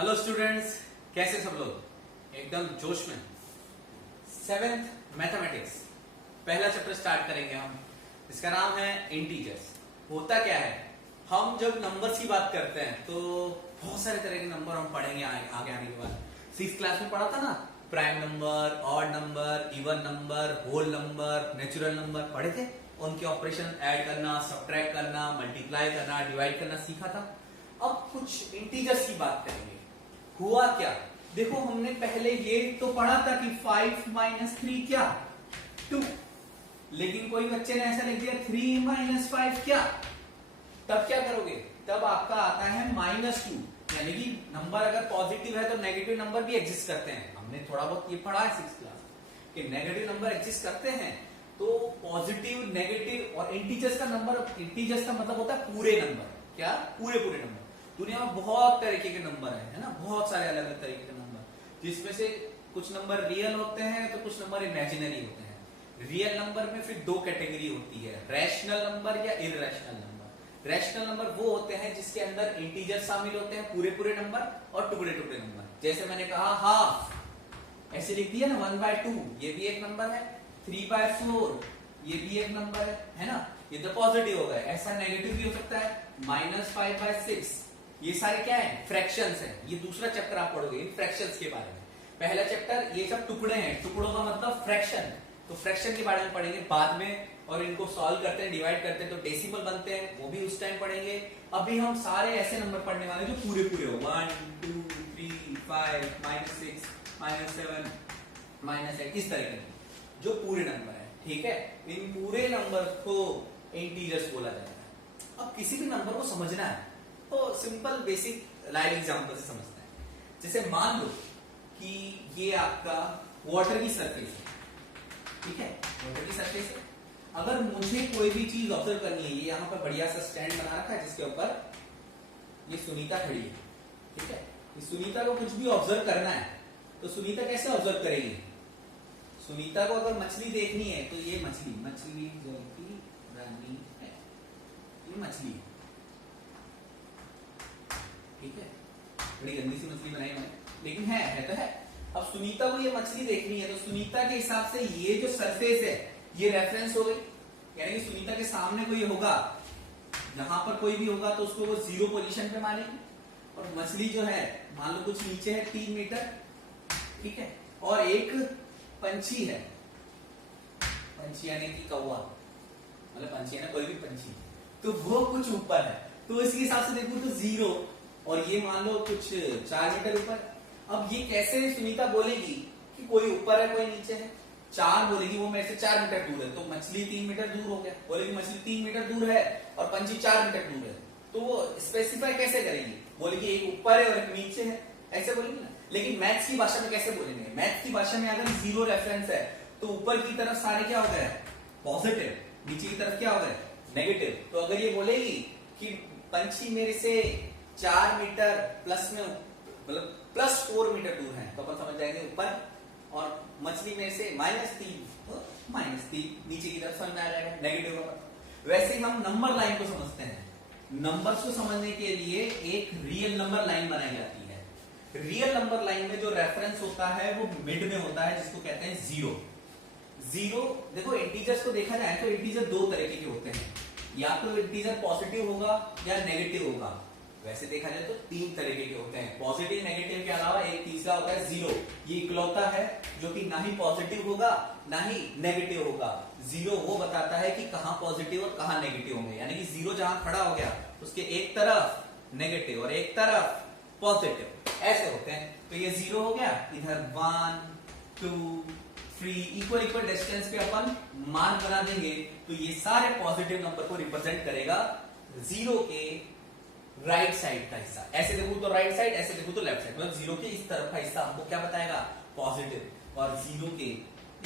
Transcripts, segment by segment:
Hello students, कैसे सब लोग? एकदम जोश में। 7th मैथमेटिक्स पहला चैप्टर स्टार्ट करेंगे हम। इसका नाम है इंटीजर्स। होता क्या है, हम जब नंबर्स की बात करते हैं तो बहुत सारे तरह के नंबर हम पढ़ेंगे आगे आने के बाद। 6th क्लास में पढ़ा था ना, prime number, odd number, even number, whole number, natural number पढ़े थे। उनके ऑपरेशन ऐड करना, सब्ट्रैक्ट करना, मल्टीप्लाई करना, डिवाइड करना सीखा था। अब कुछ इंटीजर्स की बात करेंगे। हुआ क्या, देखो हमने पहले ये तो पढ़ा था कि 5 माइनस 3 क्या 2, लेकिन कोई बच्चे ने ऐसा लिख दिया 3 माइनस 5 क्या। तब क्या करोगे, तब आपका आता है -2, यानी कि नंबर अगर पॉजिटिव है तो नेगेटिव नंबर भी एग्जिस्ट करते हैं। हमने थोड़ा बहुत ये पढ़ा है 6th क्लास कि नेगेटिव नंबर एग्जिस्ट करते हैं। तो पॉजिटिव, नेगेटिव और इंटीजर्स का नंबर, इंटीजर्स का मतलब होता है पूरे नंबर। क्या? पूरे नंबर। दुनिया में बहुत तरीके के नंबर है ना, बहुत सारे अलग अलग तरीके के नंबर, जिसमें से कुछ नंबर रियल होते हैं तो कुछ नंबर इमेजिनरी होते हैं। रियल नंबर में फिर 2 कैटेगरी होती है, रैशनल नंबर या इररेशनल नंबर। रैशनल नंबर वो होते हैं जिसके अंदर इंटीजर शामिल होते हैं, पूरे नंबर और टुकड़े नंबर। जैसे मैंने कहा हाफ, ऐसे लिख दिया ना, 1/2 ये भी एक नंबर है, 3/4 ये भी एक नंबर है ना। ये तो पॉजिटिव हो गए। ऐसा नेगेटिव भी हो सकता है, -5/6। ये सारे क्या है? फ्रैक्शंस हैं। ये दूसरा चैप्टर आप पढ़ोगे इन फ्रैक्शंस के बारे में। पहला चैप्टर ये सब टुकड़े हैं, टुकड़ों का मतलब फ्रैक्शन। तो फ्रैक्शन के बारे में पढ़ेंगे बाद में, और इनको सॉल्व करते हैं, डिवाइड करते हैं तो डेसिमल बनते हैं, वो भी उस टाइम पढ़ेंगे। अभी हम सारे ऐसे नंबर पढ़ने वाले जो पूरे हो, 1 2 3 5 -6 -7 -8, इस तरह के जो पूरे नंबर है। ठीक है, इन पूरे नंबर को इंटीजर्स बोला जाता है। अब किसी भी नंबर को समझना है तो सिंपल बेसिक लाइव एग्जांपल से समझते हैं। जैसे मान लो कि ये आपका वाटर की सरफेस है, ठीक है, वाटर की सरफेस है। अगर मुझे कोई भी चीज ऑब्जर्व करनी है, ये यहाँ पर बढ़िया सा स्टैंड बना रखा है जिसके ऊपर ये सुनीता खड़ी है, ठीक है। इस सुनीता को कुछ भी ऑब्जर्व करना है तो सुनीता कैसे ऑब्जर्व करेगी? सुनीता को अगर मछली देखनी है तो ये मछली जलती रानी है, ये मछली है, ठीक है। बड़ी गंदी सी मछली बनाई मैंने, लेकिन है तो है। अब सुनीता को ये मछली देखनी है तो सुनीता के हिसाब से ये जो सरफेस है ये रेफरेंस हो गई, यानी कि सुनीता के सामने कोई होगा, जहां पर कोई भी होगा तो उसको वो 0 पोजीशन पे मानेगी। और मछली जो है मान लो कुछ नीचे है 3 मीटर, ठीक है, और एक पंछी है, पंछी यानी कि कौवा, मतलब पंछी है ना, कोई भी पंछी, तो वो कुछ ऊपर है, तो इसके हिसाब से देखो तो 0, और ये मान लो कुछ 4 मीटर ऊपर। अब ये कैसे सुनीता बोलेगी कि कोई ऊपर है कोई नीचे है? 4 बोलेगी, वो मेरे से 4 मीटर दूर है, तो मछली 3 मीटर दूर हो गया। बोलेगी मछली 3 मीटर दूर है और पंछी 4 मीटर दूर है, तो वो स्पेसिफाई कैसे करेगी? बोलेगी एक ऊपर है और एक नीचे है, ऐसे बोलेगी ना। लेकिन मैथ्स की भाषा में कैसे बोलेंगे? मैथ्स की भाषा में अगर 0 रेफरेंस है तो ऊपर की तरफ सारे क्या हो गए? पॉजिटिव, नीचे की तरफ क्या हो गए? नेगेटिव। तो अगर ये बोलेगी कि पंछी मेरे से 4 मीटर प्लस में, मतलब +4 मीटर दूर है, तो अपन समझ जाएंगे ऊपर, और मछली में से -3 तो -3 नीचे की तरफ समझ में आ जाएगा, नेगेटिव होगा। वैसे ही हम नंबर लाइन को समझते हैं। नंबर्स को समझने के लिए एक रियल नंबर लाइन बनाई जाती है। रियल नंबर लाइन में जो रेफरेंस होता है वो मिड में होता है, जिसको कहते हैं 0। देखो इंटीजर्स को देखा जाए तो इंटीजर 2 तरीके के होते हैं, या तो इंटीजर पॉजिटिव होगा या नेगेटिव होगा। वैसे देखा जाए तो 3 तरीके के होते हैं, पॉजिटिव नेगेटिव के अलावा एक तीसरा होता है 0। ये इकलौता है जो कि ना ही पॉजिटिव होगा ना ही नेगेटिव होगा। 0 वो बताता है कि कहां पॉजिटिव और कहां नेगेटिव होंगे, यानी कि 0 जहां खड़ा हो गया उसके एक तरफ नेगेटिव और एक तरफ पॉजिटिव, ऐसे होते हैं। तो ये 0 हो गया, इधर 1 2 3 इक्वल डिस्टेंस पे अपन मार्क बना देंगे, तो ये सारे पॉजिटिव नंबर को रिप्रेजेंट करेगा 0 के राइट साइड का हिस्सा। ऐसे देखो तो राइट साइड, ऐसे देखो तो लेफ्ट साइड, मतलब 0 के इस तरफ का हिस्सा हमको क्या बताएगा? पॉजिटिव। और 0 के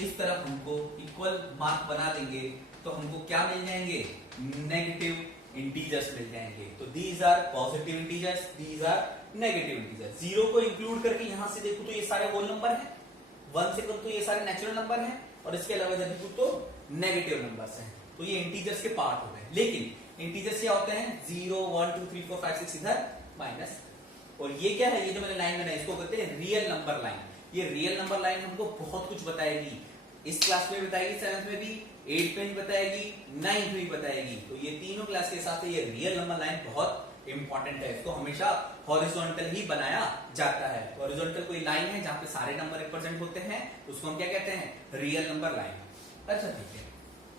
इस तरफ हमको इक्वल मार्क बना देंगे तो हमको क्या मिल जाएंगे? नेगेटिव इंटीजर्स मिल जाएंगे। तो these are positive integers, these are negative integers. 0 को इंक्लूड करके यहां से देखो तो ये सारे होल नंबर हैं, 1 से करो तो ये सारे नेचुरल नंबर हैं, और इसके अलावा जब देखो तो नेगेटिव नंबर्स हैं। तो ये इंटीजर्स के पार्ट हो गए। लेकिन इंटीजर्स क्या होते हैं? 0 1 2 3 4 5 6 इधर माइनस, और ये क्या है, ये जो मैंने लाइन बनाई इसको कहते हैं रियल नंबर लाइन। ये रियल नंबर लाइन हमको बहुत कुछ बताएगी, इस क्लास में बताएगी, 7th में भी, 8th में भी बताएगी, 9th में भी बताएगी। तो ये तीनों क्लास के हिसाब से ये रियल नंबर लाइन बहुत इंपॉर्टेंट है। इसको हमेशा हॉरिजॉन्टल ही बनाया जाता है। हॉरिजॉन्टल कोई लाइन है जहां पे सारे नंबर रिप्रेजेंट होते हैं, उसको हम क्या कहते हैं, रियल नंबर लाइन। अच्छा ठीक है,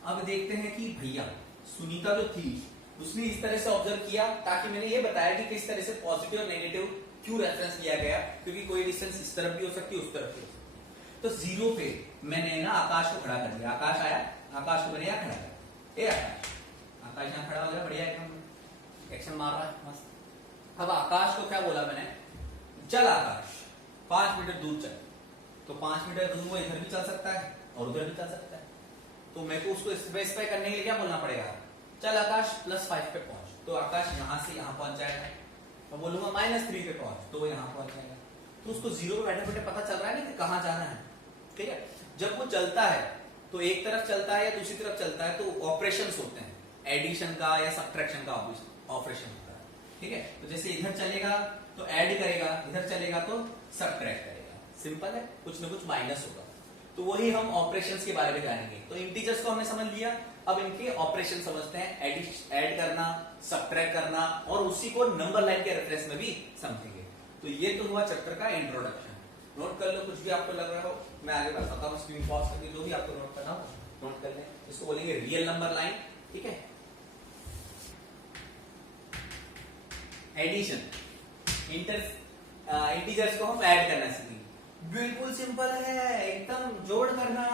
अब देखते हैं कि भैया सुनीता जो थी उसने इस तरह से ऑब्जर्व किया, ताकि मैंने ये बताया कि किस तरह से पॉजिटिव और नेगेटिव क्यों रेफरेंस लिया गया, क्योंकि कोई डिस्टेंस इस तरफ भी हो सकती है उस तरफ भी हो सकती है। तो 0 पे मैंने ना आकाश को खड़ा कर दिया, आकाश आया, आकाश को मैंने यहाँ खड़ा कर दिया, आकाश यहाँ खड़ा हो गया, बढ़िया एकदम एक्शन मार रहा है मस्त। अब आकाश को क्या बोला मैंने, चल आकाश 5 मीटर दूर चल। तो 5 मीटर दूर वो इधर भी चल सकता है और उधर भी चल सकता है, तो मेरे को उसको स्पेसिफाई करने के लिए क्या बोलना पड़ेगा, चल आकाश +5 पे पहुंच। तो आकाश यहां से यहां पहुंच जाएगा। तो बोलूंगा -3 पे पहुंच, तो वो यहां पहुंच जाएगा। तो उसको 0 पे बैठे बैठे पता चल रहा है ना कि कहां जाना है, ठीक है। जब वो चलता है तो एक तरफ चलता है या दूसरी तरफ चलता है, तो ऑपरेशंस होते हैं, एडिशन का या सब्ट्रैक्शन का ऑपरेशन होता है, ठीक है। तो जैसे इधर चलेगा तो ऐड करेगा, इधर चलेगा तो सब्ट्रैक्ट करेगा, सिंपल है, कुछ ना कुछ माइनस होगा। तो वही हम ऑपरेशंस के बारे में जानेंगे। तो इंटीजर्स को हमने समझ लिया, अब इनके ऑपरेशन समझते हैं, ऐड करना, सब्ट्रैक्ट करना, और उसी को नंबर लाइन के रेफरेंस में भी समझेंगे। तो ये तो हुआ चैप्टर का इंट्रोडक्शन। नोट कर लो, कुछ भी आपको लग रहा हो मैं आगे बताता हूँ, स्क्रीन पॉज करके जो भी आपको नोट करना हो नोट कर लें। इसको बोलेंगे रियल नंबर लाइन, ठीक है। एडिशन, इंटीजर्स को हम ऐड करना सीखेंगे, बिल्कुल सिंपल है एकदम, जोड़ करना।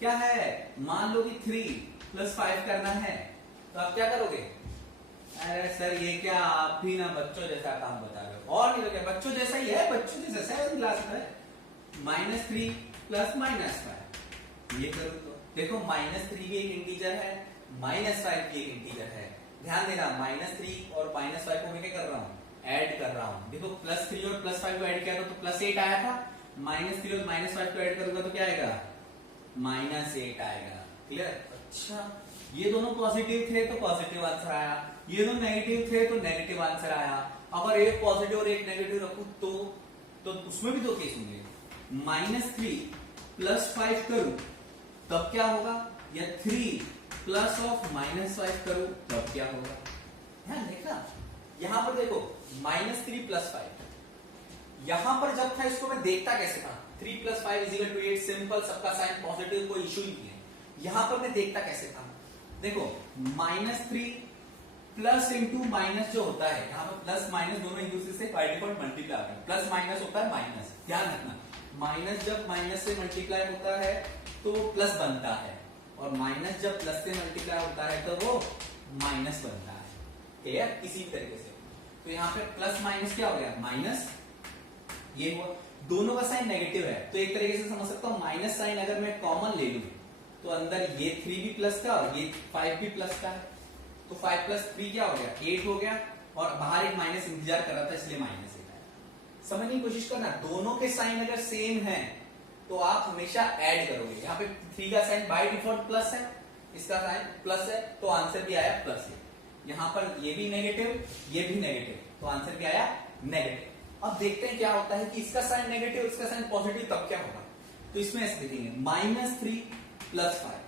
क्या है, मान लो कि 3 + 5 करना है, तो आप क्या करोगे, अरे सर ये क्या आप भी ना बच्चों जैसा काम बता रहे हो, और नहीं तो क्या बच्चों जैसा ही है, बच्चों जैसा 7th क्लास में -3 + -5 ये करो। तो देखो -3 भी एक इंटीजर है, -5 भी एक इंटीजर है। ध्यान देना, -3 और -5 को मैं क्या कर रहा हूँ, ऐड कर रहा हूँ। देखो +3 और +5 को ऐड किया तो +8 आया था, -3 और -5 को ऐड करूंगा तो क्या आएगा, -8 आएगा। क्लियर। अच्छा, ये दोनों पॉजिटिव थे तो पॉजिटिव आंसर आया, ये दोनों नेगेटिव थे तो नेगेटिव आंसर आया। अगर एक पॉजिटिव और एक नेगेटिव रखूं तो उसमें भी 2 केस होंगे, -3 + 5 करूं तब क्या होगा, या 3 + -5 करूं तब क्या होगा। ध्यान देखना, यहां पर देखो -3 + 5, यहां पर जब था इसको मैं देखता कैसे था, 3 + 5 = 8, सिंपल, सबका साइन पॉजिटिव, कोई इशू ही नहीं है। यहां पर मैं देखता कैसे था, देखो -3 प्लस इंटू माइनस जो होता है, यहाँ पर प्लस माइनस दोनों एक दूसरे से बाय डिफॉल्ट मल्टीप्लाई होता है, प्लस माइनस होता है माइनस। ध्यान रखना, माइनस जब माइनस से मल्टीप्लाई होता है तो वो प्लस बनता है, और माइनस जब प्लस से मल्टीप्लाई होता है तो वो माइनस बनता है। क्लियर, इसी तरीके से। तो यहाँ पे प्लस माइनस क्या हो गया, माइनस, ये हुआ। दोनों का साइन नेगेटिव है, तो एक तरीके से समझ सकता हूं, माइनस साइन अगर मैं कॉमन ले लूं तो अंदर ये 3 भी प्लस का और ये 5 भी प्लस का है, तो 5 + 3 क्या हो गया, 8 हो गया, और बाहर एक माइनस इंतजार कर रहा था इसलिए -8 आया। समझने की कोशिश करना, दोनों के साइन अगर सेम है तो आप हमेशा ऐड करोगे। यहाँ पे 3 का साइन बाय डिफॉल्ट प्लस है, इसका साइन प्लस है, तो आंसर भी आया प्लस। यहाँ पर ये भी नेगेटिव, ये भी नेगेटिव, तो आंसर भी आया नेगेटिव। अब देखते हैं क्या होता है कि इसका साइन नेगेटिव, इसका साइन पॉजिटिव, तब क्या होगा। तो इसमें ऐसे देखेंगे, -3 + 5,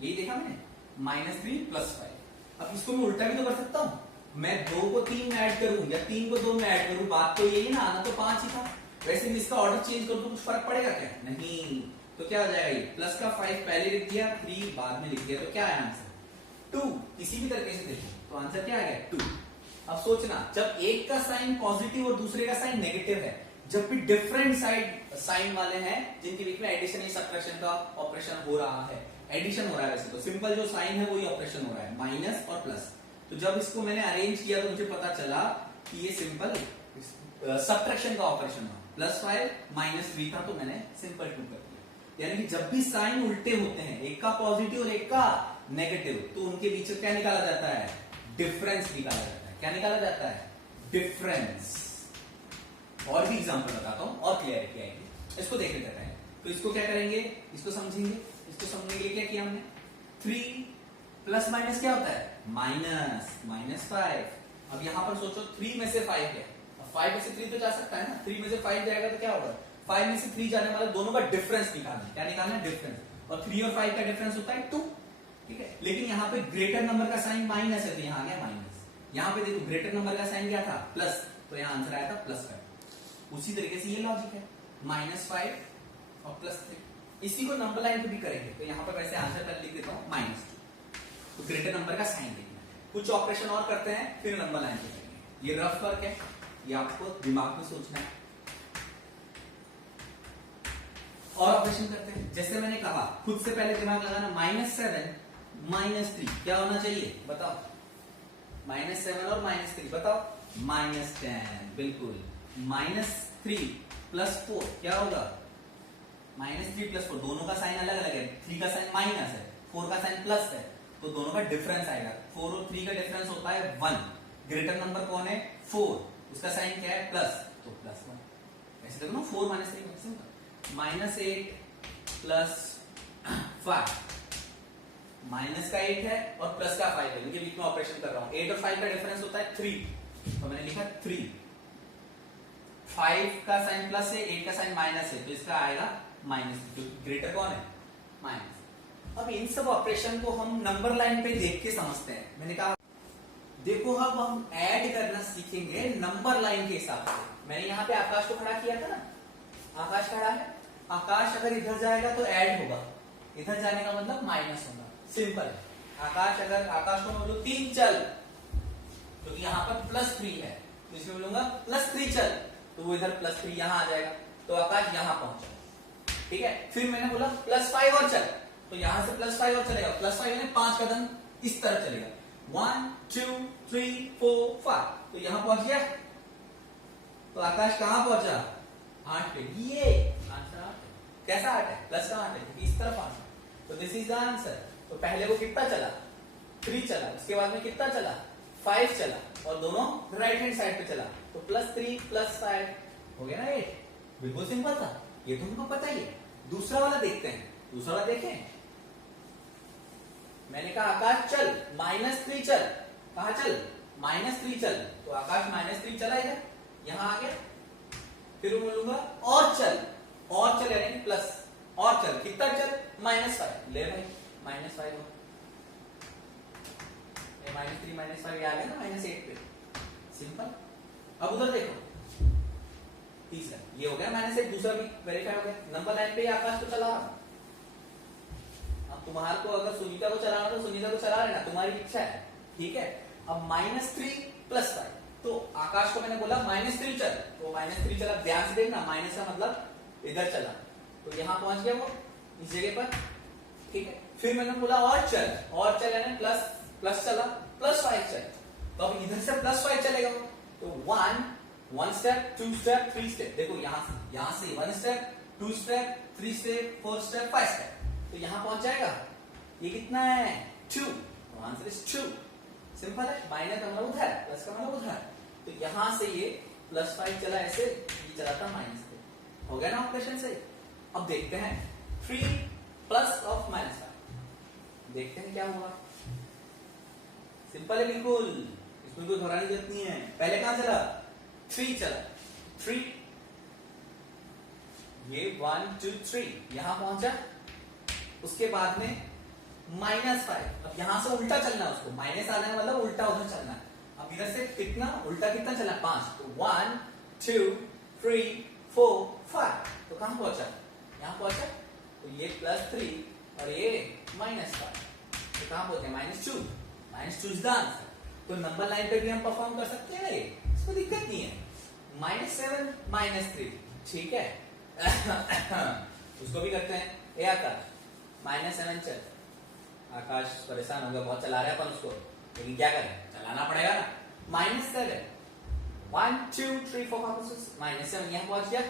यही देखा मैंने, -3 + 5। अब इसको मैं उल्टा भी तो कर सकता हूं, मैं 2 को 3 में ऐड करूं या 3 को 2 में ऐड करूं, बात तो यही ना, आना तो 5 ही था। वैसे भी इसका ऑर्डर चेंज कर दूं कुछ फर्क पड़ेगा क्या, नहीं। तो क्या हो जाएगा, ये प्लस का 5 पहले लिख दिया, 3 बाद में लिख दिया, तो क्या आया आंसर 2। किसी भी तरीके से देखो तो आंसर क्या आ गया, 2। अब सोचना, जब एक का साइन पॉजिटिव और दूसरे का साइन नेगेटिव है, जब भी डिफरेंट साइन वाले हैं जिनके बीच में एडिशन या सब्ट्रैक्शन का ऑपरेशन हो रहा है, एडिशन हो रहा है, वैसे तो सिंपल जो साइन है वही ऑपरेशन हो रहा है, माइनस और प्लस। तो जब इसको मैंने अरेंज किया तो मुझे पता चला कि ये सिंपल सब्ट्रैक्शन का ऑपरेशन हुआ, +5 -3 था तो मैंने सिंपल 2 कर दिया। यानी कि जब भी साइन उल्टे होते हैं, एक का पॉजिटिव और एक का नेगेटिव, तो उनके बीच में क्या निकाला जाता है, डिफरेंस निकाला जाता है। क्या निकाला जाता है, डिफरेंस। और भी एग्जांपल बताता हूं और क्लियरिटी आएगी, इसको देख लेते हैं। तो इसको क्या करेंगे, इसको समझेंगे। इसको समझने के लिए क्या किया हमने, 3 प्लस माइनस क्या होता है, -5। अब यहां पर सोचो 3 में से 5 है, 5 में से 3 तो जा सकता है ना, 3 में से 5 जाएगा तो क्या होगा, 5 में से 3 जाने वाला दोनों का डिफरेंस निकालना है। क्या निकालना है, डिफरेंस, और 3 और 5 का डिफरेंस होता है 2, ठीक है। लेकिन यहाँ पे ग्रेटर नंबर का साइन माइनस है, तो यहाँ आ गया माइनस। यहाँ पे देखो ग्रेटर नंबर का साइन क्या था, प्लस, तो यहाँ आंसर आया था +5। उसी तरीके से ये लॉजिक है, -5 और +3। इसी को नंबर लाइन पे भी करेंगे, तो यहाँ पर वैसे आंसर पर लिख देता हूँ -2, तो ग्रेटर नंबर का साइन देखना है। कुछ ऑपरेशन और करते हैं, फिर नंबर लाइन पे करेंगे। ये रफ वर्क है, ये आपको दिमाग में सोचना है। और ऑपरेशन करते हैं, जैसे मैंने कहा खुद से पहले दिमाग लगाना, -7 -3 क्या होना चाहिए बताओ, -7 और -3 बताओ, -10 बिल्कुल। -3 + 4 क्या होगा, -3 + 4, दोनों का साइन अलग अलग है, 3 का साइन माइनस है, 4 का साइन प्लस है, तो दोनों का डिफरेंस आएगा। 4 और 3 का डिफरेंस होता है 1। ग्रेटर नंबर कौन है, 4, उसका साइन क्या है, प्लस, तो +1। ऐसे देखो ना, 4 - 3 कैसे होगा, -8 + 5, माइनस का 8 है और प्लस का 5 है, इनके बीच में ऑपरेशन कर रहा हूं। 8 और 5 का डिफरेंस होता है 3, तो मैंने लिखा 3। 5 का साइन प्लस है, 8 का साइन माइनस है, तो इसका आएगा माइनस, क्योंकि ग्रेटर कौन है, माइनस। अब इन सब ऑपरेशन को हम नंबर लाइन पे देख के समझते हैं। मैंने कहा देखो अब हम ऐड करना सीखेंगे नंबर लाइन के हिसाब से। मैंने यहाँ पे आकाश को खड़ा किया था ना, आकाश खड़ा है, आकाश अगर इधर जाएगा तो ऐड होगा, इधर जाने का मतलब माइनस होगा, सिंपल है। आकाश को मैं बोलूं 3 चल, क्योंकि यहाँ पर +3 है, तो इसमें बोलूंगा +3 चल, तो वो इधर +3 यहाँ आ जाएगा, तो आकाश यहाँ पहुंचा, ठीक है। फिर मैंने बोला +5 और चल, तो यहां से +5 और चलेगा, +5 यानी 5 कदम इस तरह चलेगा, 1 2 3 4 5, तो यहां पहुंच गया। तो आकाश कहां पहुंचा, 8 पे। ये आंसर 8 है। कैसा 8 है, प्लस का 8 है, क्योंकि इस तरफ 8 है, तो दिस इज द आंसर। तो पहले वो कितना चला, 3 चला, उसके बाद में कितना चला, 5 चला, और दोनों राइट हैंड साइड पे चला, तो +3 + 5 हो गया ना 8। बिल्कुल सिंपल था, ये तो हमको पता ही है। दूसरा वाला देखते हैं, दूसरा वाला देखें। मैंने कहा आकाश चल, -3 चल, कहा चल, -3 चल, तो आकाश -3 चला इधर, यहां आ गया। फिर बोलूंगा और चल यानी प्लस, और चल, कितना चल, -5, ले भाई -5 हो, -3 -5 आ गया ना -8 पे, सिंपल। अब उधर देखो, तीसरा ये हो गया -1, दूसरा भी वेरीफाई हो गया। नंबर लाइन पे आकाश को चला, अब तुम्हारे को अगर सुनीता को चलाना तो सुनीता को चला लेना, तुम्हारी इच्छा है, ठीक है। अब -3 + 5, तो आकाश को मैंने बोला -3 चल, तो -3 चला, ध्यान से देखना, माइनस का मतलब इधर चला, तो यहां पहुंच गया वो इस जगह पर, ठीक है। फिर मैंने बोला और चल यानी प्लस चला, +5 चल, तो अब इधर से +5 चलेगा, तो 1 स्टेप, 2 स्टेप, 3 स्टेप, देखो यहां से 1 step, 2 step, 3 step, 4 step, 5 step, तो यहां पहुंच जाएगा। ये कितना है, 2, तो आंसर इज 2, सिंपल है। माइनस का मतलब उधर, प्लस का मतलब उधर, तो यहां से ये +5 चला ऐसे, ये चला था माइनस पे, हो गया ना ऑपरेशन से। अब देखते हैं 3 प्लस ऑफ -5, देखते हैं क्या हुआ। सिंपल है बिल्कुल, इसमें कोई घबराने की जरूरत नहीं है। पहले कहां चला, 3 चला, 3, ये 1 2 3 यहां पहुंचा, उसके बाद में -5, अब यहां से उल्टा चलना है उसको, माइनस आना है मतलब उल्टा उधर चलना है। अब इधर से कितना उल्टा कितना चला, 5, तो 1 2 3 4 5, तो कहां पहुंचा, यहां पहुंचा, तो ये +3 और ये -5, तो कहां पहुंचे, -2, -2 इज द आंसर। तो नंबर लाइन पे भी हम परफॉर्म कर सकते हैं, इसमें दिक्कत नहीं है। -7 -3, ठीक है। उसको भी करते हैं। ए आकाश, -7 चल, आकाश परेशान हो गया, बहुत चला रहे अपन उसको, लेकिन क्या करें, चलाना पड़ेगा ना। -7, 1 2 3 4 5 6, -7 यहां पहुंच गया,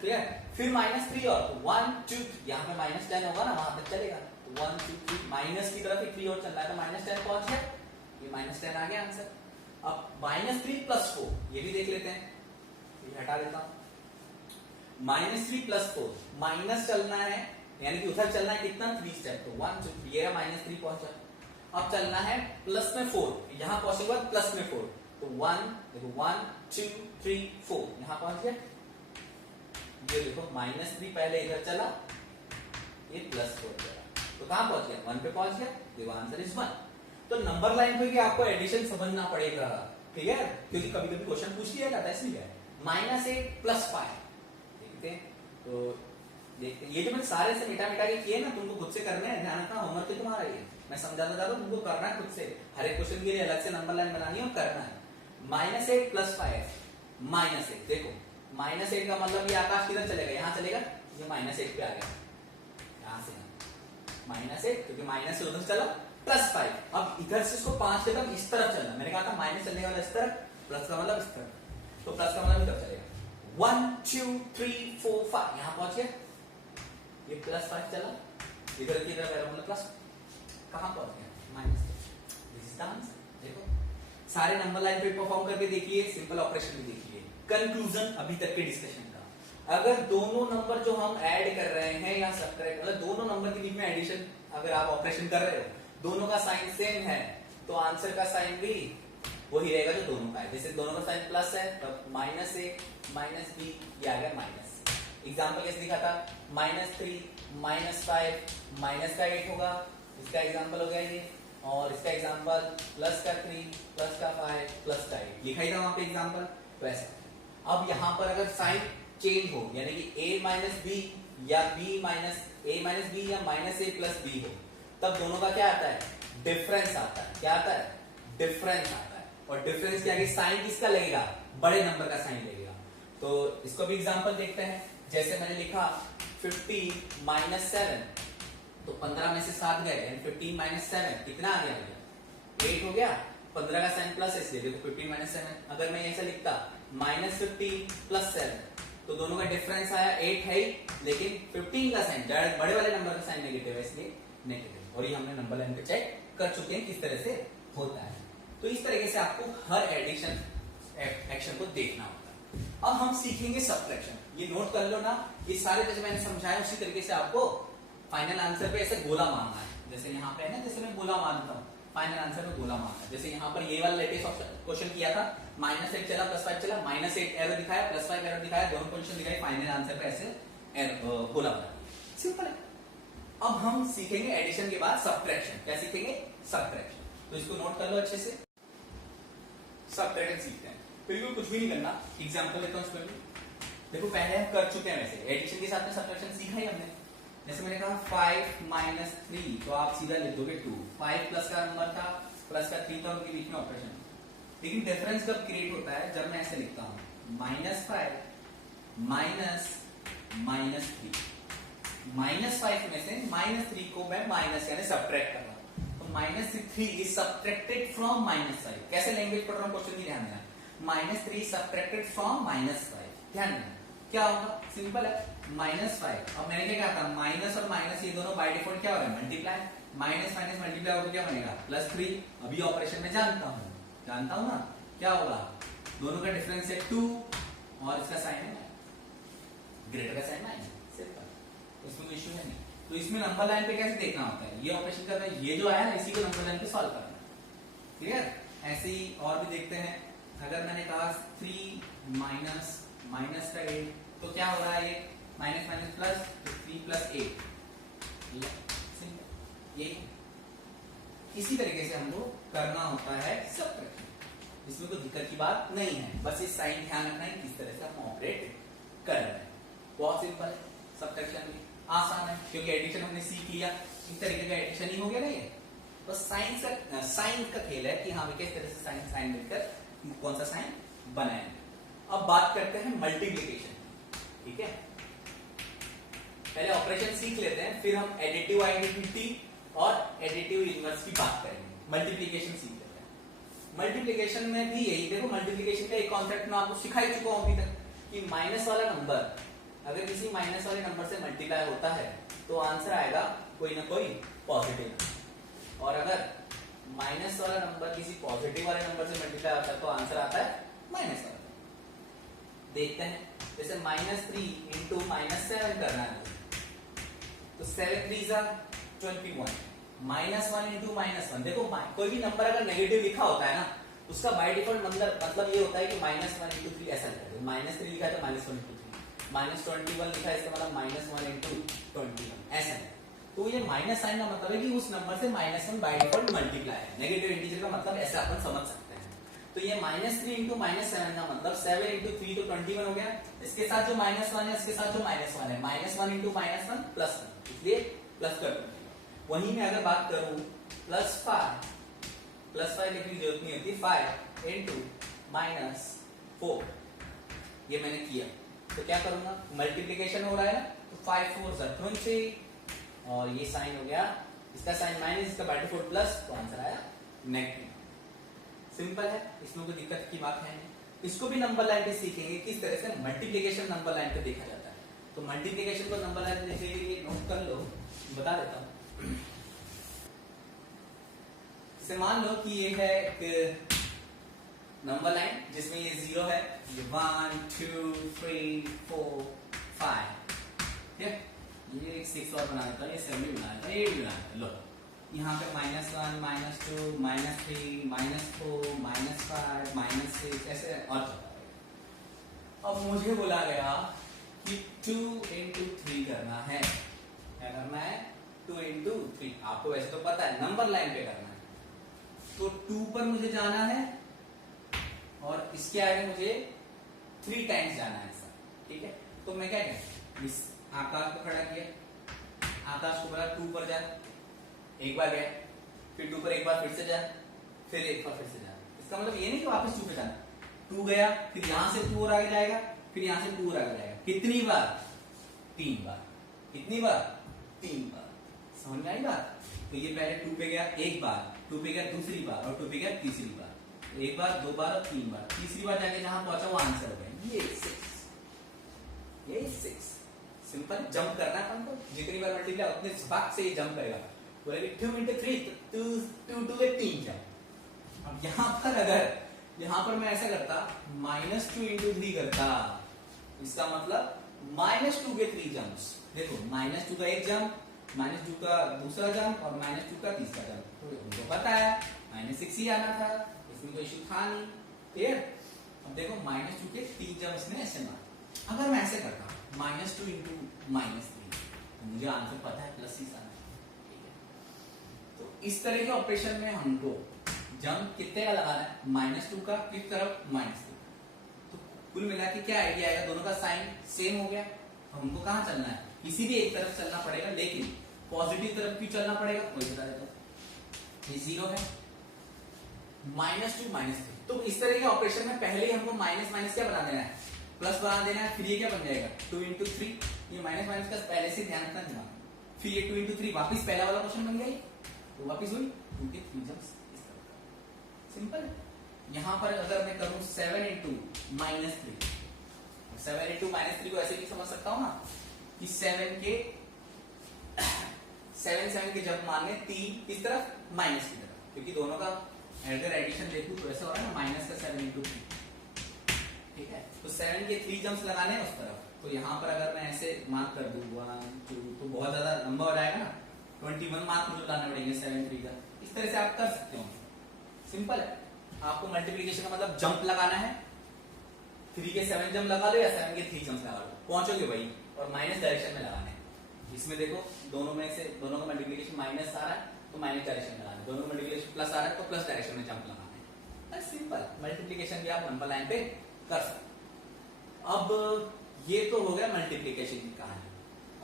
क्लियर। फिर -3 और 1 2, यहां पे -10 होगा ना, वहां तक चलेगा, तो 1 2 3, माइनस की तरफ 3 और चलना है, तो -10 पहुंच गया, ये -10 आ गया आंसर। अब -3 + 4, ये भी देख लेते हैं, ये हटा देता हूं। -3 + 4, माइनस चलना है, यानी कि उधर चलना है कितना, 3 स्टेप, तो 1 2 3, ये -3 पहुंचा। अब चलना है प्लस में 4, यहां पहुंचेगा प्लस में 4, तो 1 देखो 1 2 3 4 यहां पहुंच गया। ये देखो -3 पहले इधर चला, ये +4 चला, तो कहां पहुंच गया 1 पे पहुंच गया। देखो आंसर इज 1। तो नंबर लाइन पे आपको एडिशन समझना पड़ेगा, ठीक है, क्योंकि कभी कभी क्वेश्चन पूछ लिया जाता है इसलिए। -8 + 5 देखते हैं, तो देखते हैं ये जो मैंने सारे से मिटा मिटा के किए ना, तुमको खुद से करने हैं, ध्यान रखना होमवर्क है तुम्हारा ये, मैं समझाता जा रहा हूं, तुमको करना है खुद से, हर एक क्वेश्चन के लिए अलग से नंबर लाइन बनानी है और करना है। -8 + 5 -1 देखो, -8 का मतलब ये आकाश किधर चलेगा, यहां चलेगा, ये -1 पे आ गया, यहां से -8 क्योंकि माइनस से उधर चला, +5 अब इधर से इसको 5 कदम इस तरफ चलना, मैंने कहा था माइनस चलने वाला इस तरफ, प्लस का मतलब इस तरफ, तो प्लस का मतलब इधर चलेगा। 1 2 3 4 5 यहां पहुंच गया, ये +5 चला, इधर की तरफ मतलब प्लस, कहां पहुंच गया -6। This is the answer. देखो सारे नंबर लाइन पे परफॉर्म करके देखिए, सिंपल ऑपरेशन भी देखिए। कंक्लूजन अभी तक के डिस्कशन का, अगर दोनों नंबर जो हम ऐड कर रहे हैं या सब्ट्रैक्ट, मतलब दोनों नंबर के बीच में एडिशन अगर आप ऑपरेशन कर रहे हो, दोनों का साइन सेम है, तो आंसर का साइन भी वही रहेगा जो दोनों का है। जैसे दोनों का साइन प्लस है, तो -1 -b ये आ गया माइनस। एग्जांपल कैसे दिखा था, -3 -5 माइनस का 8 होगा, इसका एग्जांपल हो गया ये, और इसका एग्जांपल +3 +5 +8 लिखा ही था वहां पे एग्जांपल। तो ऐसा अब यहां पर अगर साइन चेंज हो, यानी कि a - b या b - a - b या -a + b हो, तब दोनों का क्या आता है, डिफरेंस आता है। क्या आता है, डिफरेंस आता है, और डिफरेंस के आगे साइन किसका लगेगा, बड़े नंबर का साइन लगेगा। तो इसको भी एग्जांपल देखते हैं, जैसे मैंने लिखा 50 - 7, तो 15 में से 7 गए, 15 - 7 कितना आ गया, 8 हो गया, 15 का साइन प्लस इसलिए देखो 15 - 7। अगर मैं ऐसा लिखता -15 + 7, तो दोनों का डिफरेंस आया 8 है ही, लेकिन 15 का साइन बड़े वाले नंबर का साइन नेगेटिव है, इसलिए नेगेटिव। और ये हमने नंबर लाइन पे चेक कर चुके हैं किस तरह से होता है। तो इस तरीके से आपको हर एडिशन एक्शन को देखना होता है। अब हम सीखेंगे सब्ट्रैक्शन, ये नोट कर लो ना, ये सारे जो मैंने समझाया उसी तरीके से आपको फाइनल आंसर पे ऐसे गोला मारना है। जैसे यहाँ पे है ना, जैसे मैं गोला मारता हूँ, फाइनल आंसर में गोला मारना है। जैसे यहाँ पर ये वाला लेटेस्ट क्वेश्चन किया था, -8 चला +5 चला, -8 एरर दिखाया, +5 एरर दिखाया, दोनों पोजीशन दिखाई, फाइनल आंसर पे ऐसे गोला मारना, सिंपल है। अब हम सीखेंगे एडिशन के बाद सब्ट्रैक्शन। क्या सीखेंगे, सब्ट्रैक्शन। तो इसको नोट कर लो अच्छे से, सब्ट्रैक्शन सीखते हैं, बिल्कुल कुछ भी नहीं करना। एग्जांपल लेता हूं इसमें, देखो पहले हम कर चुके हैं, वैसे एडिशन के साथ में सब्ट्रैक्शन सीखा ही हमने। जैसे मैंने कहा 5 - 3, तो आप सीधा लिख दोगे 2, 5 प्लस का नंबर था, प्लस का 3 था, उनके बीच में ऑपरेशन। लेकिन डिफरेंस कब क्रिएट होता है, जब मैं ऐसे लिखता हूं -5 -3 में से -3 को मैं माइनस यानी सब्ट्रैक्ट कर रहा हूं, तो -3 इज सब्ट्रैक्टेड फ्रॉम -5। कैसे लैंग्वेज पढ़ रहा हूं, क्वेश्चन की ध्यान देना, -3 सब्ट्रैक्टेड फ्रॉम -5, ध्यान देना क्या होगा, सिंपल है, -5। अब मैंने क्या कहा था, माइनस और माइनस ये दोनों बाय डिफॉल्ट क्या हो रहा है, मल्टीप्लाई, माइनस माइनस मल्टीप्लाई होकर क्या बनेगा, +3। अभी ऑपरेशन में जानता हूं ना, क्या होगा, दोनों का डिफरेंस है 2 और इसका साइन है ग्रेटर का साइन माइनस, सिंपल, इसमें कोई इश्यू है नहीं। तो इसमें नंबर लाइन पे कैसे देखना होता है, ये ऑपरेशन करना है, ये जो आया ना इसी को नंबर लाइन पे सॉल्व करना है, क्लियर। ऐसे ही और भी देखते हैं, अगर मैंने कहा 3 माइनस का 8, तो क्या हो रहा है, ये माइनस माइनस प्लस, तो 3 + 8, यही इसी तरीके से हमको करना होता है सब्ट्रैक्शन। इसमें कोई दिक्कत की बात नहीं है, बस इस साइन ध्यान रखना है किस तरह से हम ऑपरेट कर रहे हैं। बहुत सिंपल है, सब्ट्रैक्शन भी आसान है, क्योंकि एडिशन हमने सीख लिया, इस तरीके का एडिशन ही हो गया ना ये। बस साइन का खेल है कि हाँ किस तरह से साइन मिलकर कौन सा साइन बनाएंगे। अब बात करते हैं मल्टीप्लिकेशन, ठीक है। पहले ऑपरेशन सीख लेते हैं, फिर हम एडिटिव आइडेंटिटी और एडिटिव इनवर्स की बात करेंगे। मल्टीप्लिकेशन सीख लेते हैं। मल्टीप्लिकेशन में भी यही देखो, मल्टीप्लिकेशन का एक कॉन्सेप्ट मैं आपको सिखा ही चुका हूं अभी तक, कि माइनस वाला नंबर अगर किसी माइनस वाले नंबर से मल्टीप्लाई होता है तो आंसर आएगा कोई ना कोई पॉजिटिव, और अगर माइनस वाला नंबर किसी पॉजिटिव वाले नंबर से मल्टीप्लाई होता है तो आंसर आता है माइनस वाला। देखते हैं, जैसे -3 इंटू -7 करना है, तो 7 3 21, -1 इंटू -1। देखो कोई भी नंबर अगर नेगेटिव लिखा होता है ना, उसका बाय डिफॉल्ट मतलब ये होता है कि -1 × 3 ऐसा लिखा है। -3 लिखा है तो -1 × 3, -21 लिखा है इसका मतलब -1 × 21 ऐसा है। तो ये माइनस साइन का मतलब है कि उस नंबर से -1 बाय डिफॉल्ट मल्टीप्लाई है। नेगेटिव इंटीजर का मतलब ऐसा अपन समझ सकते हैं। तो ये -3 × -7 का मतलब 7 × 3 तो 21 हो गया। इसके साथ जो -1 है, इसके साथ जो -1 है, -1 × -1 +1, इसलिए प्लस कर दूंगा। वहीं में अगर बात करूं +5 लिखने की जरूरत नहीं होती, 5 × -4 ये मैंने किया। तो क्या करूंगा, मल्टीप्लीकेशन हो रहा है ना, तो 5 4 = 20 और ये साइन हो गया, इसका साइन माइनस, इसका बाय डिफॉल्ट प्लस, तो आंसर आया नेगेटिव। सिंपल है, इसमें कोई दिक्कत की बात है नहीं। इसको भी नंबर लाइन पे सीखेंगे किस तरह से मल्टीप्लीकेशन नंबर लाइन पे देखा जाता है। तो मल्टीप्लीकेशन को नंबर लाइन पे देखने के लिए नोट कर लो, बता देता हूं। इसे मान लो कि ये है एक नंबर लाइन जिसमें ये 0 है, ये 1 2 3 4 5, ठीक है। ये एक 6 और बना देता हूं, ये 7 भी बना देता हूं, 8 भी बना देता हूं। लो यहाँ पे -1 -2 -3 -4 -5 -6 ऐसे और चलता है। अब मुझे बोला गया कि 2 × 3 करना है। क्या करना है, 2 × 3। आपको वैसे तो पता है नंबर लाइन पे करना है, तो 2 पर मुझे जाना है और इसके आगे मुझे 3 टाइम्स जाना है ऐसा, ठीक है। तो मैं क्या किया, इस आकाश को खड़ा किया, आकाश को बोला 2 पर जा, एक बार गया, फिर 2 पर एक बार फिर से जा, फिर एक बार फिर से जा। इसका मतलब ये नहीं कि वापस 2 पे जाना, 2 गया, फिर यहां से 2 और आगे जाएगा, फिर यहां से 2 और आगे जाएगा। कितनी बार, 3 बार। कितनी बार, 3 बार। समझ में आई बात। तो ये पहले 2 पे गया एक बार, 2 पे गया दूसरी बार और 2 पे गया तीसरी बार। तो एक बार, 2 बार और 3 बार। तीसरी बार जाके जहां पहुंचा वो आंसर हो गया, ये 6। सिंपल जंप करना है अपन को, जितनी बार मल्टीप्लाई उतने झपाक से ये जंप करेगा। बोलेंगे 2 × 3 तो 2 के 3 जंप। अब यहां पर मैं ऐसा करता, -2 × 3 करता, इसका मतलब -2 के 3 जंप्स। देखो -2 का एक जंप, -2 का दूसरा जंप और -2 का तीसरा जंप। तो उनको पता है -6 ही आना था, इसमें कोई इशू था नहीं, क्लियर। अब देखो -2 के 3 जंप्स ने ऐसे मारा। अगर मैं ऐसे करता -2 × -3 तो मुझे आंसर पता है +6 आना, ठीक है। तो इस तरह के ऑपरेशन में हमको जंप कितने का लगाना है, -2 का, किस तरफ, -2। तो कुल मिला के क्या आइडिया आएगा, दोनों का साइन सेम हो गया। हमको कहां चलना है, किसी भी एक तरफ चलना पड़ेगा, लेकिन पॉजिटिव तरफ क्यों चलना पड़ेगा, वही बता देता हूं। ये 0 है, -2 -3। तो इस तरह के ऑपरेशन में पहले ही हमको माइनस क्या बना देना है, प्लस बना देना है। फिर ये क्या बन जाएगा, 2 × 3। ये माइनस का पहले से ध्यान रखना दिमाग। फिर ये 2 × 3 वापिस पहला वाला क्वेश्चन बन गया, तो वापिस हुई 2 के 3 जंप्स। सिंपल है। यहां पर अगर मैं करूं 7 × -3, 7 × -3 को ऐसे भी समझ सकता हूं ना कि 7 के जब मानने 3 किस तरफ, माइनस की तरफ, क्योंकि दोनों का अगर एडिशन देखूं तो ऐसा हो रहा है ना, -7 × 3, ठीक है। तो 7 के 3 जंप्स लगाने हैं उस तरफ। तो यहां पर अगर मैं ऐसे मार्क कर दूं 1 2, तो बहुत ज्यादा लंबा हो जाएगा ना, 21 मार्क मुझे लाने पड़ेंगे 7 3 का। इस तरह से आप कर सकते हो, सिंपल है। आपको मल्टीप्लीकेशन का मतलब जंप लगाना है, 3 के 7 जंप लगा लो या 7 के 3 जंप लगा लो, पहुंचोगे वही। और माइनस डायरेक्शन में लगाना है। इसमें देखो दोनों का मल्टीप्लीकेशन माइनस आ रहा है तो माइनस डायरेक्शन में लगाना है, दोनों का मल्टीप्लीकेशन प्लस आ रहा है तो प्लस डायरेक्शन में जंप लगाना है। सिंपल मल्टीप्लीकेशन भी आप नंबर लाइन पे कर सकते। अब ये तो हो गया मल्टीप्लीकेशन की कहानी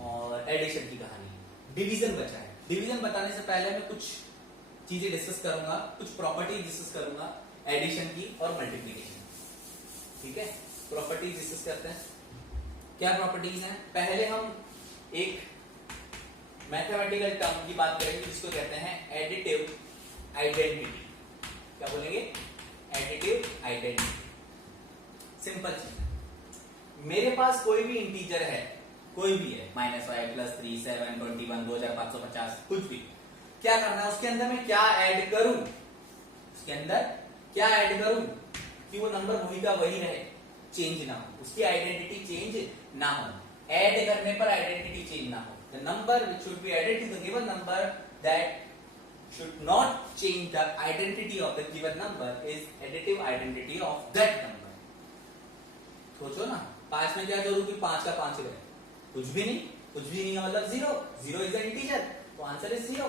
और एडिशन की कहानी। डिवीजन बचा है। डिवीजन बताने से पहले मैं कुछ चीजें डिस्कस करूंगा, कुछ प्रॉपर्टीज डिस्कस करूंगा एडिशन की और मल्टीप्लीकेशन, ठीक है। प्रॉपर्टीज डिस्कस करते हैं। क्या प्रॉपर्टीज हैं, पहले हम एक मैथमेटिकल टर्म की बात करेंगे जिसको कहते हैं एडिटिव आइडेंटिटी। क्या बोलेंगे, एडिटिव आइडेंटिटी। सिंपल चीज है, मेरे पास कोई भी इंटीजर है, कोई भी है, -5 +3 7 21 2550 कुछ भी, क्या करना है उसके अंदर मैं क्या ऐड करूं, उसके अंदर क्या ऐड करूं कि वो नंबर वही का वही रहे, चेंज ना हो, उसकी आइडेंटिटी चेंज ना हो। ऐड करने पर आइडेंटिटी चेंज ना हो। The number which should be added to the given number that should not change the identity of the given number is additive identity of that number. सोचो ना, 5 में क्या करूं कि 5 का 5 रहे? कुछ भी नहीं का मतलब 0. 0 इज अ इंटीजर, तो आंसर इज 0.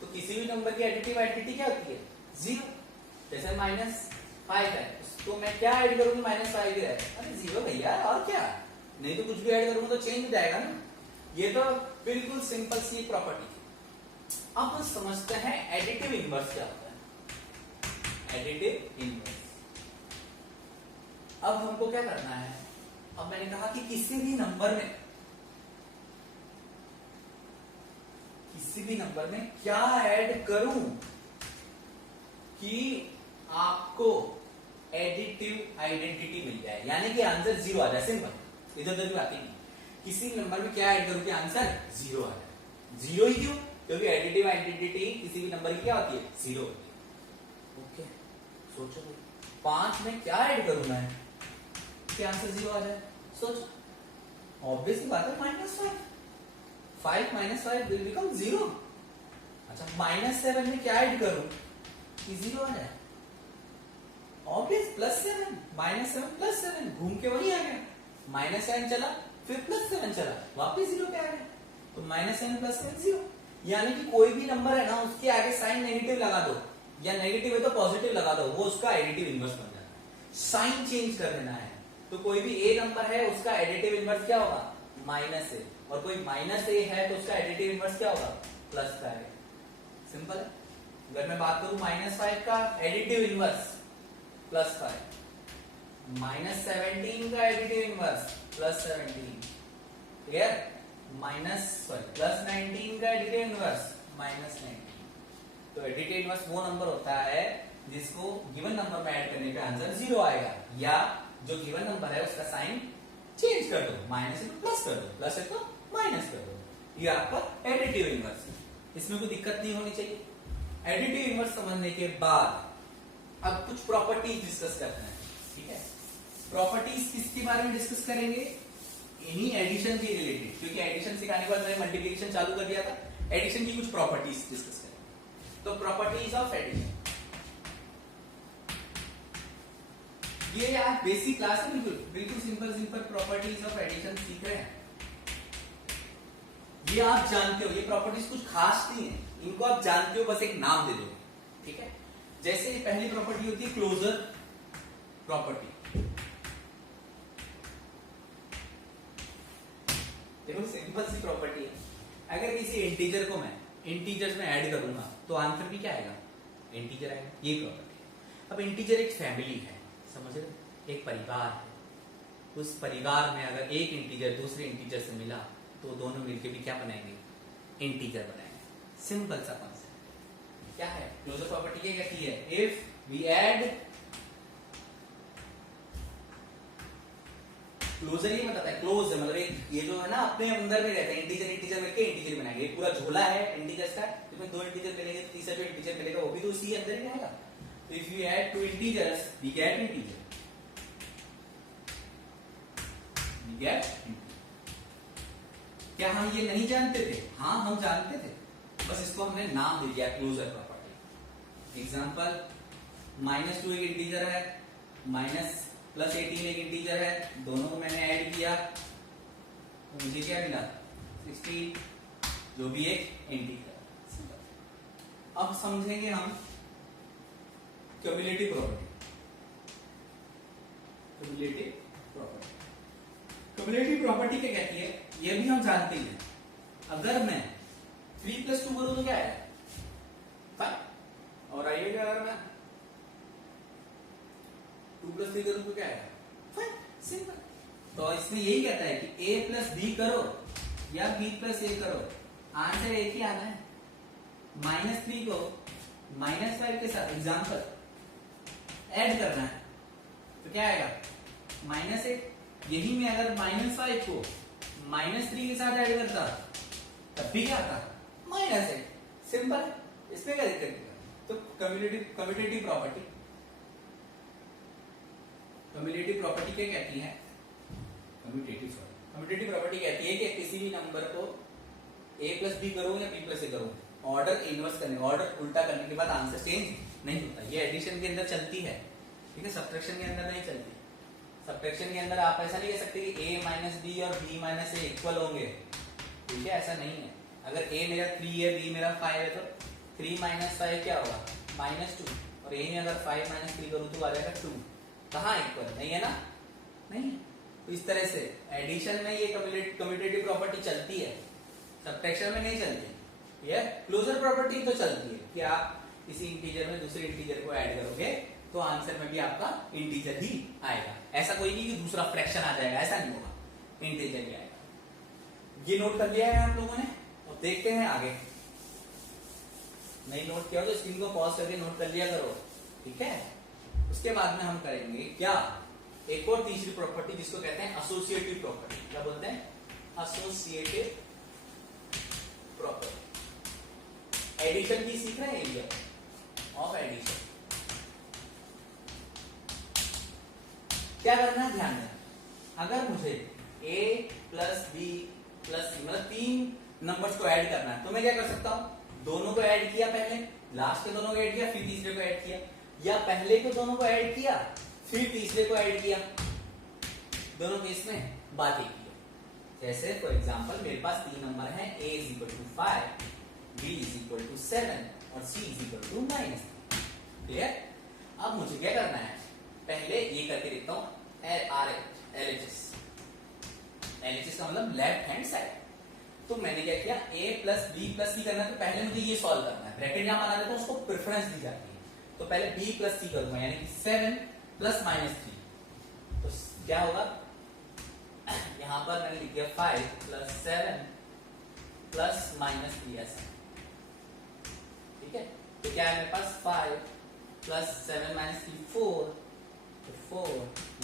तो किसी भी नंबर की एडिटिव आइडेंटिटी क्या होती है? 0. जैसे -5 है, उसको मैं क्या ऐड करूंगी? -5 है. अरे 0 भैया, और क्या? नहीं तो कुछ भी ऐड करूंगा तो चेंज हो जाएगा ना. ये तो बिल्कुल सिंपल सी प्रॉपर्टी. अब समझते हैं एडिटिव इनवर्स क्या होता है. Additive inverse. अब हमको क्या करना है? अब मैंने कहा कि किसी भी नंबर में क्या ऐड करूं कि आपको एडिटिव आइडेंटिटी मिल जाए, यानी कि आंसर 0 आ जाए. सिंपल, इधर उधर की बात नहीं. किसी नंबर में क्या ऐड करूं कि आंसर 0 आ जाए. 0 ही क्यों? क्योंकि एडिटिव आइडेंटिटी किसी भी नंबर की क्या होती है? 0 होती है. ओके, सोचो 5 में क्या ऐड करूं मैं कि आंसर 0 आ जाए? सोचो, ऑब्वियस बात है, -5. 5 - 5 विल बिकम 0. अच्छा, -7 में क्या ऐड करूं कि 0 आ जाए? ऑब्वियस, +7. -7 +7 घूम के वही आ गया. -7 चला, फिर +7 चला, वापस 0 पे आ गया. तो -7 +7 0. यानी कि कोई भी नंबर है ना, उसके आगे साइन नेगेटिव लगा दो, या नेगेटिव है तो पॉजिटिव लगा दो, वो उसका एडिटिव इनवर्स बन जाता है. साइन चेंज कर देना है. तो कोई भी ए नंबर है, उसका एडिटिव इनवर्स क्या होगा? -a. और कोई -a है तो उसका एडिटिव इनवर्स क्या होगा? प्लस का है. सिंपल है. अगर मैं बात करूं -5 का एडिटिव इनवर्स +5, -17 का एडिटिव इनवर्स +17, क्लियर? +19 का एडिटिव इनवर्स -19. तो एडिटिव इनवर्स वो नंबर होता है जिसको गिवन नंबर में ऐड करने पे आंसर 0 आएगा, या जो गिवन नंबर है उसका साइन चेंज कर दो, माइनस है तो प्लस कर दो, प्लस है तो माइनस कर दो. ये आपका एडिटिव इनवर्स है. इसमें कोई दिक्कत नहीं होनी चाहिए. एडिटिव इनवर्स समझने के बाद अब कुछ प्रॉपर्टीज डिस्कस करते हैं. ठीक है, प्रॉपर्टीज किसके बारे में डिस्कस करेंगे? एनी एडिशन के रिलेटेड, क्योंकि एडिशन सिखाने के बाद मैंने मल्टीप्लिकेशन चालू कर दिया था. एडिशन की कुछ प्रॉपर्टीज डिस्कस करेंगे. तो प्रॉपर्टीज ऑफ एडिशन, ये यार बेसिक क्लास है. बिल्कुल सिंपल प्रॉपर्टीज ऑफ एडिशन सीख रहे हैं. ये आप जानते हो, ये प्रॉपर्टीज कुछ खास नहीं है, इनको आप जानते हो, बस एक नाम दे दो. ठीक है, जैसे पहली प्रॉपर्टी होती है क्लोजर प्रॉपर्टी. देखो सिंपल सी प्रॉपर्टी है. अगर किसी इंटीजर को मैं इंटीजर्स में ऐड करूंगा तो आंसर भी क्या आएगा? इंटीजर आएगा. ये प्रॉपर्टी है. अब इंटीजर एक फैमिली है, समझ रहे? एक परिवार है. उस परिवार में अगर एक इंटीजर दूसरे इंटीजर से मिला तो दोनों मिलकर भी क्या बनाएंगे? इंटीजर बनाएंगे. सिंपल सा कॉन्सेप्ट. क्या है क्लोजर प्रॉपर्टी? क्या कहती है? इफ वी ऐड, क्लोजर ये बताता है, क्लोज है मतलब एक, ये जो है ना अपने अंदर में रहता है. इंटीजर मिलकर इंटीजर बनाएंगे. पूरा झोला है इंटीजर्स का, इसमें 2 इंटीजर मिलेंगे, तीसरा जो इंटीजर मिलेगा वो भी तो उसी अंदर ही रहेगा. तो if you add 2 integers we get integer. क्या हम ये नहीं जानते थे? हाँ, हम जानते थे, बस इसको हमने नाम दे दिया क्लोजर प्रॉपर्टी. एग्जांपल, -2 एक इंटीजर है, -+18 एक इंटीजर है, दोनों को मैंने ऐड किया तो मुझे क्या मिला? 16, जो भी एक इंटीजर. अब समझेंगे हम क्यूमुलेटिव प्रॉपर्टी. क्यूमुलेटिव प्रॉपर्टी क्या कहती है? ये भी हम जानते हैं. अगर मैं 3 + 2 करूं तो क्या है? 5. और आइएगा अगर मैं 2 + 3 करूं तो क्या है? 5. सिंपल. तो इसमें यही कहता है कि a + b करो या b + a करो, आंसर एक ही आना है. -3 को -5 के साथ एग्जांपल ऐड करना है तो क्या आएगा? -1. यही में अगर -5 को -3 के साथ ऐड करता तब भी क्या आता? -1. सिंपल है, इसमें क्या दिक्कत है? तो कम्यूटेटिव प्रॉपर्टी क्या कहती है? कम्यूटेटिव प्रॉपर्टी कहती है कि किसी भी नंबर को a + b करो या b + a करो, ऑर्डर इनवर्स करने, ऑर्डर उल्टा करने के बाद आंसर चेंज नहीं होता। ये एडिशन के अंदर चलती है, ठीक है, सब्ट्रैक्शन के अंदर नहीं चलती। सब्ट्रैक्शन के अंदर आप ऐसा नहीं कह सकते कि a माइनस बी और b माइनस ए इक्वल होंगे, ठीक है, ऐसा नहीं है। अगर a मेरा 3 है, b मेरा 5 है, तो 3 माइनस 5 क्या होगा, -2, और a में अगर 5 माइनस 3 करूं तो आ जाएगा 2। कहाँ इक्वल, नहीं है ना, नहीं। तो इस तरह से एडिशन में ये कम्यूटेटिव प्रॉपर्टी चलती है, सब्ट्रैक्शन में नहीं चलती। ये क्लोजर प्रॉपर्टी तो चलती है कि आप किसी इंटीजर में दूसरे इंटीजर को ऐड करोगे तो आंसर में भी आपका इंटीजर ही आएगा। ऐसा कोई नहीं कि दूसरा फ्रैक्शन आ जाएगा, ऐसा नहीं होगा, इंटीजर ही आएगा। ये नोट कर लिया है आप लोगों ने, अब देखते हैं आगे। नहीं नोट किया हो तो स्क्रीन को पॉज करके नोट कर लिया करो, ठीक है। उसके बाद में हम करेंगे क्या, एक और तीसरी प्रॉपर्टी जिसको कहते हैं एसोसिएटिव प्रॉपर्टी। क्या बोलते हैं, एसोसिएटिव प्रॉपर्टी। एडिशन की सीख रहे हैं, ऑफ एडिशन। क्या करना है, ध्यान देना। अगर मुझे a प्लस बी प्लस सी मतलब 3 नंबर्स को ऐड करना है तो मैं क्या कर सकता हूं, दोनों को ऐड किया पहले, लास्ट के दोनों को ऐड किया, फिर तीसरे को ऐड किया, या पहले के दोनों को ऐड किया फिर तीसरे को ऐड किया, दोनों केस में बात एक ही है। जैसे फॉर एग्जांपल मेरे पास 3 नंबर हैं, a is equal to 5, b is equal to 7 और c is equal to -3। Clear. अब मुझे क्या करना है, पहले ये करके देखता हूं, LHS का मतलब लेफ्ट हैंड साइड। तो मैंने क्या किया, a प्लस बी प्लस सी करना है, तो पहले मुझे ये सॉल्व करना है, ब्रैकेट जहां बना देता हूं उसको प्रेफरेंस दी जाती है। तो पहले b प्लस सी करूंगा, यानी कि 7 प्लस -3, तो क्या होगा, यहां पर मैंने लिख दिया 5 प्लस 7 प्लस -3 ऐसा, ठीक है। तो क्या है मेरे पास 5 प्लस 7 -3 4, तो 4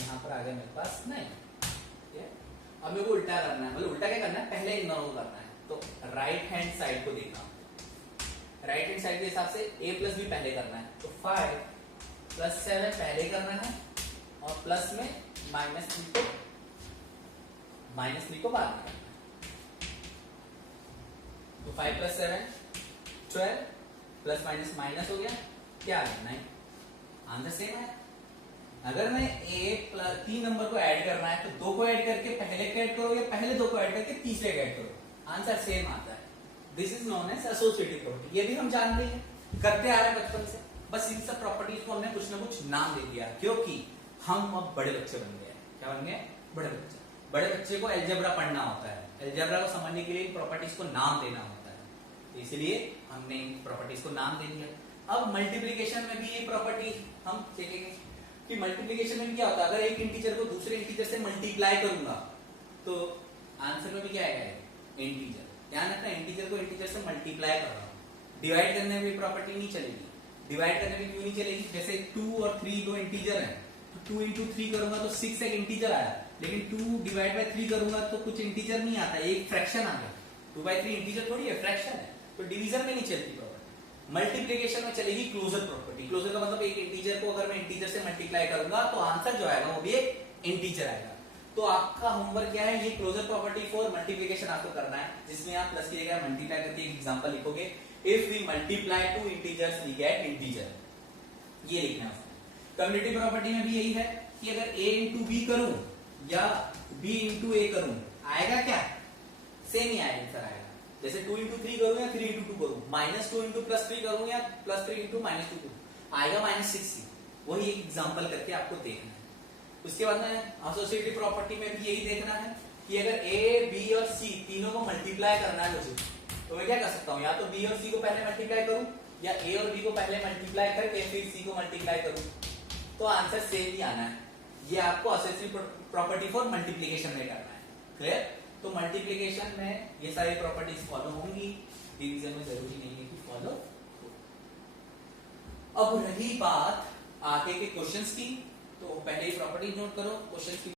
यहां पर आ गया मेरे पास 9, ठीक है। अब मेरे को उल्टा करना है, मतलब उल्टा क्या करना है, पहले इग्नोर करना है। तो राइट हैंड साइड को देखना, राइट हैंड साइड के हिसाब से a प्लस बी पहले करना है, तो 5 प्लस 7 पहले करना है और प्लस में -3 को बाद में करना है। तो 5 प्लस 7 12 प्लस माइनस माइनस हो गया, क्या आ गया 9। आंसर सेम है। अगर मैं a प्लस 3 नंबर को ऐड करना है तो 2 को ऐड करके पहले को ऐड करो या पहले 2 को ऐड करके तीसरे को ऐड करो, आंसर सेम आता है। This is known as associative property. ये भी हम जानते हैं, करते आ रहे हैं बचपन से, बस इन सब प्रॉपर्टीज को हमने कुछ ना कुछ नाम दे दिया क्योंकि हम अब बड़े बच्चे बन गए। क्या बन गए, बड़े बच्चे। बड़े बच्चे को एल्जेब्रा पढ़ना होता है, एल्जेब्रा को समझने के लिए इन प्रॉपर्टीज को नाम देना होता है, तो इसलिए हमने इन प्रॉपर्टीज को नाम दे दिया। अब मल्टीप्लिकेशन में भी ये प्रॉपर्टी हम देखेंगे कि मल्टीप्लिकेशन में क्या होता है, अगर एक इंटीजर को दूसरे इंटीजर से मल्टीप्लाई करूंगा तो आंसर में भी क्या आएगा, इंटीजर। ध्यान रखना, इंटीजर को इंटीजर से मल्टीप्लाई कर रहा हूं। डिवाइड करने में प्रॉपर्टी नहीं चलेगी। डिवाइड करने में क्यों नहीं चलेगी, जैसे 2 और 3 दो इंटीजर हैं, तो 2 into 3 करूंगा तो 6 एक इंटीजर आया, लेकिन 2 डिवाइड बाय 3 करूंगा तो कुछ इंटीजर नहीं आता, एक फ्रैक्शन आ गया। 2/3 इंटीजर थोड़ी है, फ्रैक्शन है, तो डिवीजन में नहीं चलती प्रॉपर्टी। मल्टीप्लिकेशन में चलेगी क्लोजर प्रॉपर्टी। क्लोजर का मतलब एक इंटीजर को अगर मैं इंटीजर से मल्टीप्लाई करूंगा तो आंसर जो आएगा वो भी एक इंटीजर आएगा। तो आपका होमवर्क क्या है, ये क्लोजर प्रॉपर्टी फॉर मल्टीप्लिकेशन आपको करना है, जिसमें आप प्लस की जगह मल्टीप्लाई करके एक एग्जांपल लिखोगे, if we multiply 2 integers we get integer, ये लिखना है। कम्युटेटिव प्रॉपर्टी में भी यही है कि अगर a into b करूं या b into a करूं, आएगा क्या, सेम ही आंसर आएगा। जैसे 2 into 3 करूं या 3 into 2 करूं, -2 into +3 करूं या +3 into -2 आएगा -60। वही एक एग्जांपल करके आपको देखना है। उसके बाद में एसोसिएटिव प्रॉपर्टी में भी यही देखना है कि अगर a, b और c तीनों को मल्टीप्लाई करना है मुझे, तो मैं क्या कर सकता हूं, या तो b और c को पहले मल्टीप्लाई करूं या a और b को पहले मल्टीप्लाई करके फिर c को मल्टीप्लाई करूं, तो आंसर सेम ही आना है। ये आपको एसोसिएटिव प्रॉपर्टी फॉर मल्टीप्लिकेशन में करना है। क्लियर। तो मल्टीप्लिकेशन में ये सारी प्रॉपर्टीज फॉलो होंगी, डिवीजन में जरूरी नहीं है कि फॉलो हो। अब रही बात आगे के क्वेश्चंस की, तो पहले ही प्रॉपर्टी नोट करो, क्वेश्चंस की